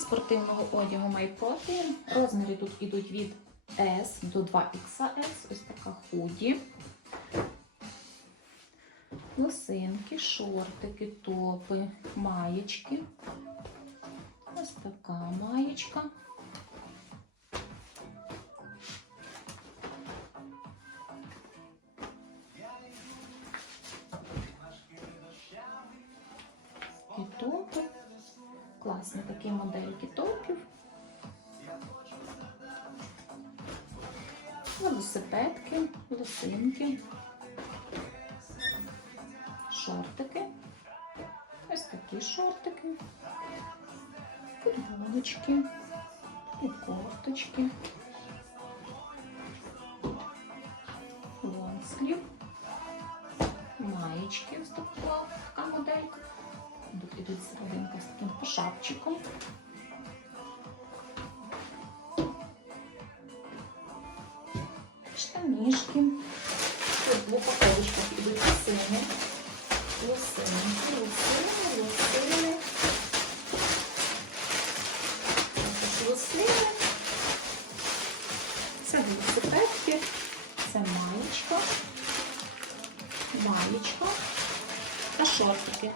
спортивного одягу MyProtein. Розміри тут ідуть від S до 2XS. Ось така худі. Лосинки, шортики, топи, маєчки. Ось така маєчка. І топи. Класні такі модельки топів. Велосипедки, лосинки, шортики. Ось такі шортики, футболочки і кофточки. Лонслів, маєчки, така моделька. Тут ідуть серединка з таким пошапчиком. Штанішки. Тут в упаковочках ідуть лосини. Лосинки, лосини, лосини. Також лосини. Це велосипедки. Це маєчка. Маєчка та шортики.